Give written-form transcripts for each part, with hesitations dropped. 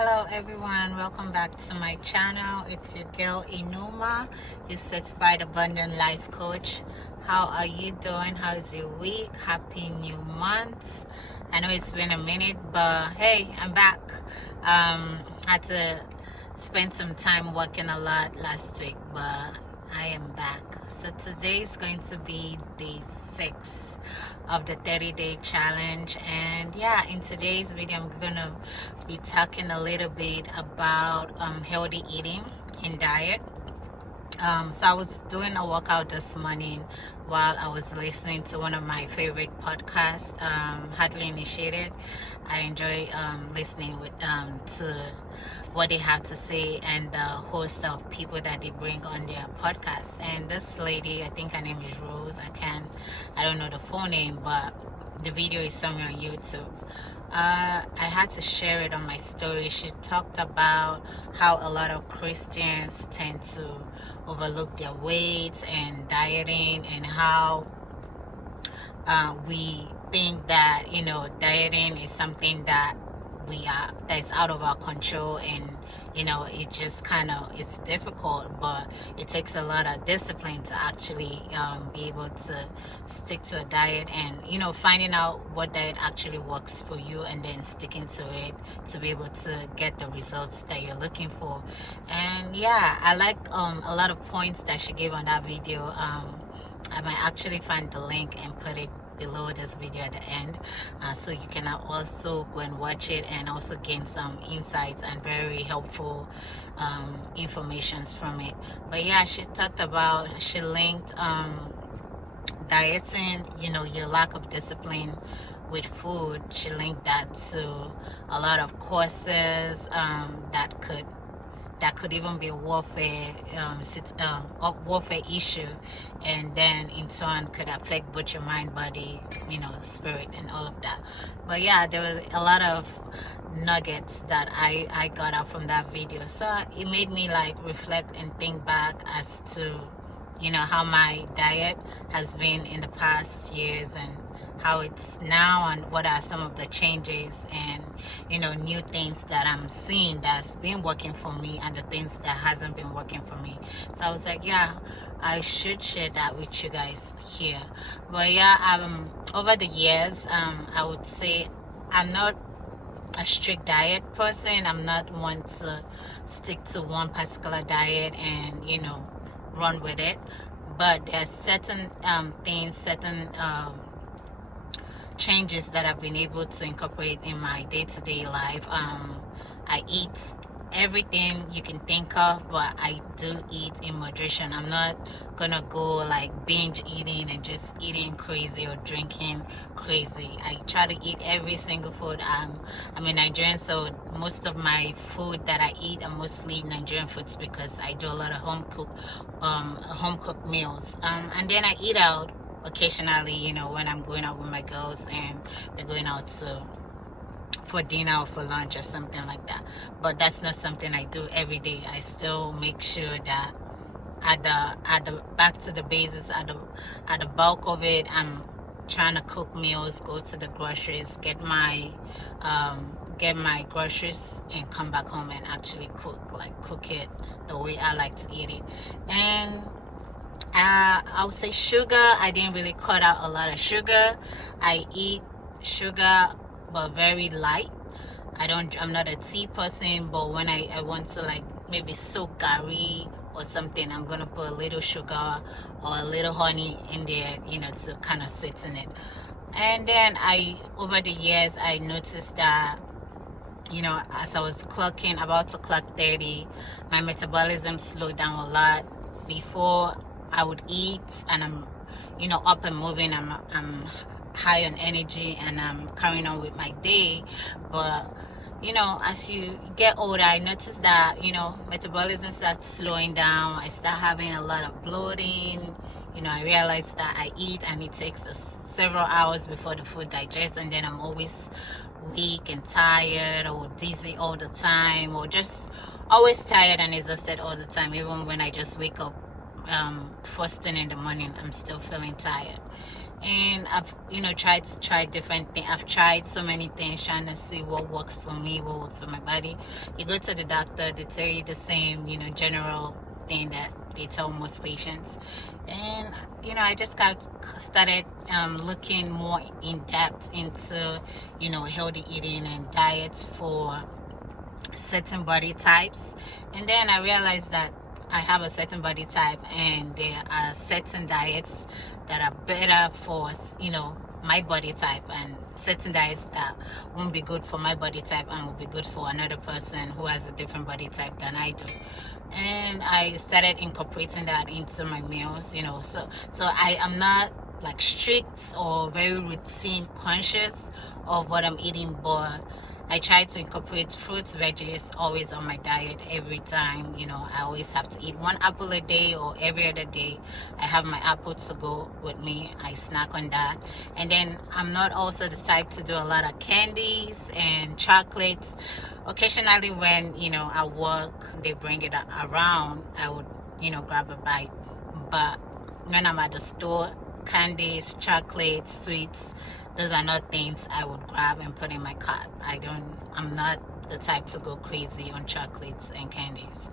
Hello everyone, welcome back to my channel. It's your girl Inuma, your certified abundant life coach. How are you doing? How's your week? Happy new month. I know it's been a minute, but hey, I'm back. Had to spend some time working a lot last week, but I am back. So today is going to be day 6 of the 30-day challenge, and yeah, in today's video I'm gonna be talking a little bit about healthy eating and diet. So I was doing a workout this morning while I was listening to one of my favorite podcasts, Hardly Initiated. I enjoy listening to what they have to say and the host of people that they bring on their podcast. And this lady, I think her name is Rose. I don't know the full name, but the video is somewhere on YouTube. I had to share it on my story. She talked about how a lot of Christians tend to overlook their weight and dieting, and how we think that dieting is something that's out of our control, and it just it's difficult, but it takes a lot of discipline to actually be able to stick to a diet, and finding out what diet actually works for you and then sticking to it to be able to get the results that you're looking for. And yeah, I like a lot of points that she gave on that video. I might actually find the link and put it below this video at the end, so you can also go and watch it and also gain some insights and very helpful informations from it. But yeah, she linked dieting, your lack of discipline with food. She linked that to a lot of courses that could even be a warfare issue, and then in turn could affect both your mind, body, spirit, and all of that. But yeah, there was a lot of nuggets that I got out from that video, so it made me reflect and think back as to how my diet has been in the past years, and how it's now, and what are some of the changes and new things that I'm seeing that's been working for me, and the things that hasn't been working for me. So I was like, yeah, I should share that with you guys here. But yeah, over the years, I would say I'm not a strict diet person. I'm not one to stick to one particular diet and run with it. But there's certain certain changes that I've been able to incorporate in my day-to-day life. I eat everything you can think of, but I do eat in moderation. I'm not gonna go binge eating and just eating crazy or drinking crazy. I try to eat every single food. I'm a Nigerian, so most of my food that I eat are mostly Nigerian foods, because I do a lot of home cooked meals. And then I eat out occasionally, when I'm going out with my girls and we're going out for dinner or for lunch or something like that. But that's not something I do every day. I still make sure that at the back to the basis, at the bulk of it, I'm trying to cook meals, go to the groceries, get my groceries, and come back home and actually cook it the way I like to eat it. And I would say sugar, I didn't really cut out a lot of sugar. I eat sugar, but very light. I'm not a tea person, but when I want to maybe soak gari or something, I'm gonna put a little sugar or a little honey in there, to kind of sweeten it. And then over the years, I noticed that as I was about to clock 30, my metabolism slowed down a lot. Before I would eat and I'm up and moving, I'm high on energy and I'm carrying on with my day. But as you get older, I noticed that metabolism starts slowing down. I start having a lot of bloating. I realized that I eat and it takes several hours before the food digests, and then I'm always weak and tired, or dizzy all the time, or just always tired and exhausted all the time. Even when I just wake up first thing in the morning, I'm still feeling tired. And I've tried to try different things. I've tried so many things trying to see what works for me, what works for my body. You go to the doctor, they tell you the same general thing that they tell most patients. And I just got started looking more in depth into healthy eating and diets for certain body types. And then I realized that I have a certain body type, and there are certain diets that are better for my body type, and certain diets that won't be good for my body type and will be good for another person who has a different body type than I do. And I started incorporating that into my meals. So I am not like strict or very routine conscious of what I'm eating, but I try to incorporate fruits, veggies always on my diet every time. I always have to eat one apple a day, or every other day I have my apple to go with me. I snack on that. And then I'm not also the type to do a lot of candies and chocolates. Occasionally when, at work they bring it around, I would, grab a bite. But when I'm at the store, candies, chocolates, sweets, those are not things I would grab and put in my cart. I'm not the type to go crazy on chocolates and candies.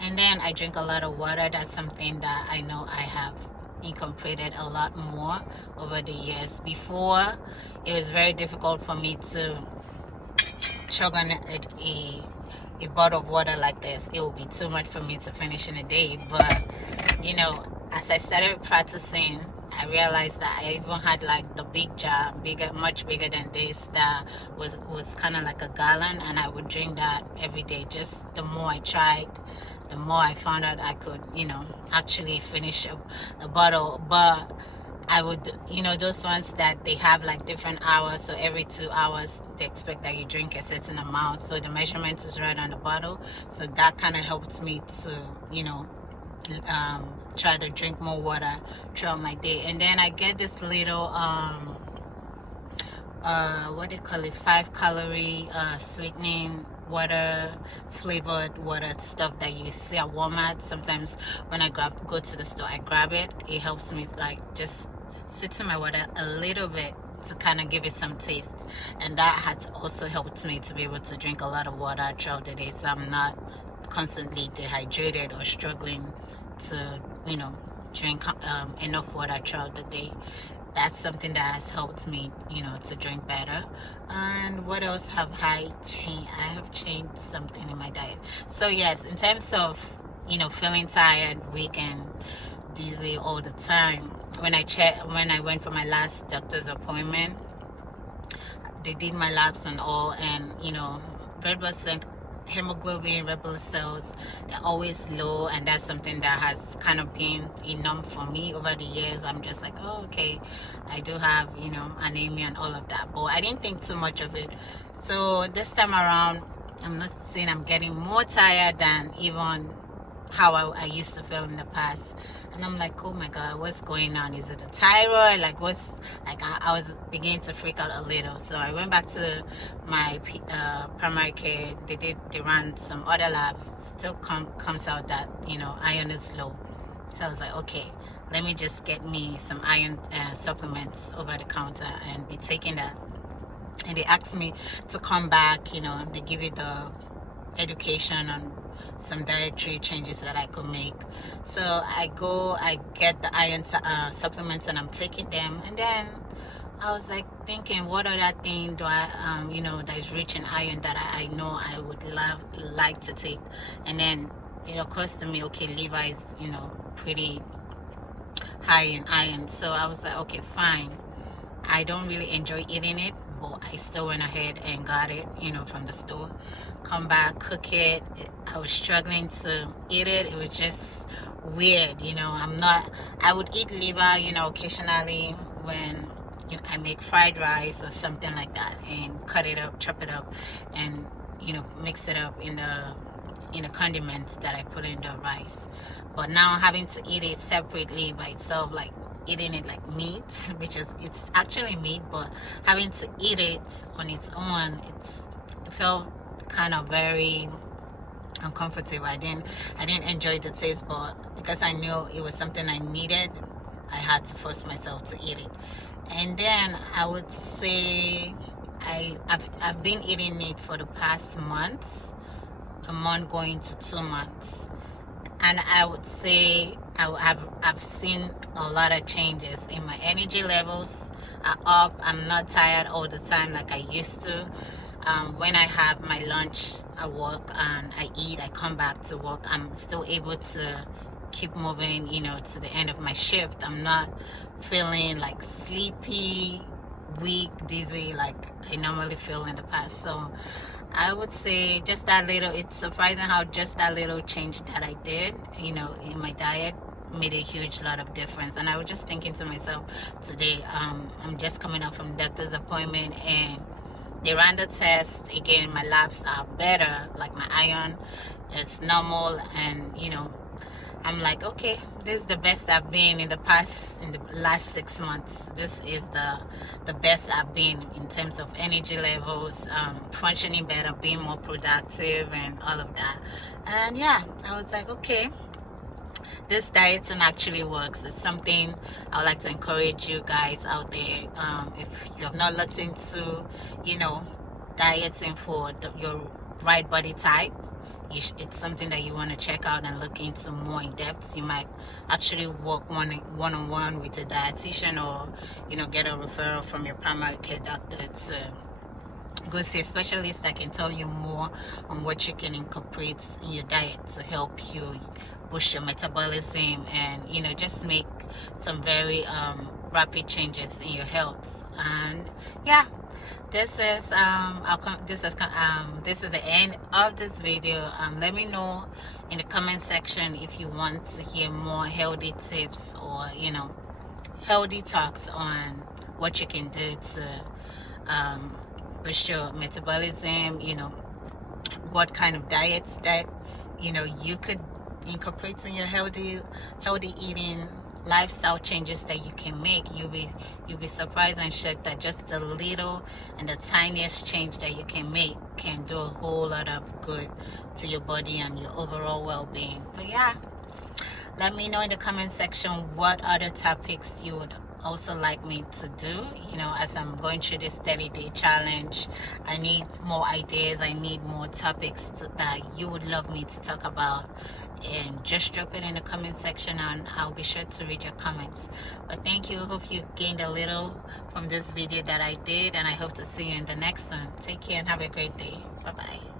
And then I drink a lot of water. That's something that I know I have incorporated a lot more over the years. Before, it was very difficult for me to chug on a bottle of water like this. It would be too much for me to finish in a day. But as I started practicing, I realized that I even had like the big jar, much bigger than this, that was kind of like a gallon, and I would drink that every day. Just the more I tried, the more I found out I could, actually finish a bottle. But I would, those ones that they have like different hours, so every 2 hours they expect that you drink a certain amount, so the measurement is right on the bottle. So that kind of helped me to, try to drink more water throughout my day. And then I get this little what do you call it, 5-calorie sweetening water, flavored water stuff that you see at Walmart. Sometimes when I go to the store, I grab it. It helps me like just sweeten my water a little bit to kind of give it some taste. And that has also helped me to be able to drink a lot of water throughout the day, so I'm not constantly dehydrated or struggling to drink enough water throughout the day. That's something that has helped me to drink better. And what else have I changed? I have changed something in my diet. So yes, in terms of feeling tired, weak, and dizzy all the time, when I went for my last doctor's appointment, they did my labs and all, and red blood cell, hemoglobin, red blood cells, they're always low, and that's something that has kind of been a norm for me over the years. I'm just like, oh, okay, I do have anemia and all of that, but I didn't think too much of it. So this time around, I'm not saying I'm getting more tired than even how I used to feel in the past. And I'm like, oh my God, what's going on? Is it a thyroid? Like, I was beginning to freak out a little. So I went back to my primary care. They ran some other labs. Still comes out that, iron is low. So I was like, okay, let me just get me some iron supplements over the counter and be taking that. And they asked me to come back, they give you the education on some dietary changes that I could make. So I get the iron supplements, and I'm taking them. And then I was like thinking, what other thing do I that is rich in iron that I know I would like to take? And then it occurs to me, okay, liver is pretty high in iron. So I was like, okay, fine, I don't really enjoy eating it, but I still went ahead and got it, from the store. Come back, cook it. I was struggling to eat it. It was just weird, I would eat liver, occasionally when I make fried rice or something like that, and cut it up, chop it up, and mix it up in the condiments that I put in the rice. But now having to eat it separately by itself, like eating it like meat, which it's actually meat, but having to eat it on its own, it felt kind of very uncomfortable. I didn't enjoy the taste, but because I knew it was something I needed, I had to force myself to eat it. And then I would say I've been eating it for the past months, a month going to 2 months, and I would say I've seen a lot of changes in my energy levels. Are up. I'm not tired all the time like I used to. When I have my lunch at work and I eat, I come back to work, I'm still able to keep moving, to the end of my shift. I'm not feeling like sleepy, weak, dizzy like I normally feel in the past. So I would say just that little, it's surprising how just that little change that I did, in my diet made a huge lot of difference. And I was just thinking to myself today, I'm just coming up from doctor's appointment, and they ran the test again. My labs are better, like my iron is normal, and I'm like, okay, this is the best I've been in the last 6 months. This is the best I've been in terms of energy levels, functioning better, being more productive, and all of that. And yeah, I was like, okay, this dieting actually works. It's something I would like to encourage you guys out there. If you have not looked into, dieting for your right body type, it's something that you want to check out and look into more in depth. You might actually work one-on-one with a dietitian, or get a referral from your primary care doctor to go see a specialist that can tell you more on what you can incorporate in your diet to help you boost your metabolism, and just make some very rapid changes in your health. And yeah, this is this is the end of this video. Let me know in the comment section if you want to hear more healthy tips, or healthy talks on what you can do to boost your metabolism. What kind of diets that you could incorporate in your healthy eating lifestyle changes that you can make. You'll be surprised and shocked that just the little and the tiniest change that you can make can do a whole lot of good to your body and your overall well-being. But yeah, let me know in the comment section what other topics you would also like me to do. As I'm going through this 30-day challenge, I need more ideas. I need more topics that you would love me to talk about, and just drop it in the comment section, and I'll be sure to read your comments. But thank you. Hope you gained a little from this video that I did, and I hope to see you in the next one. Take care and have a great day. Bye bye.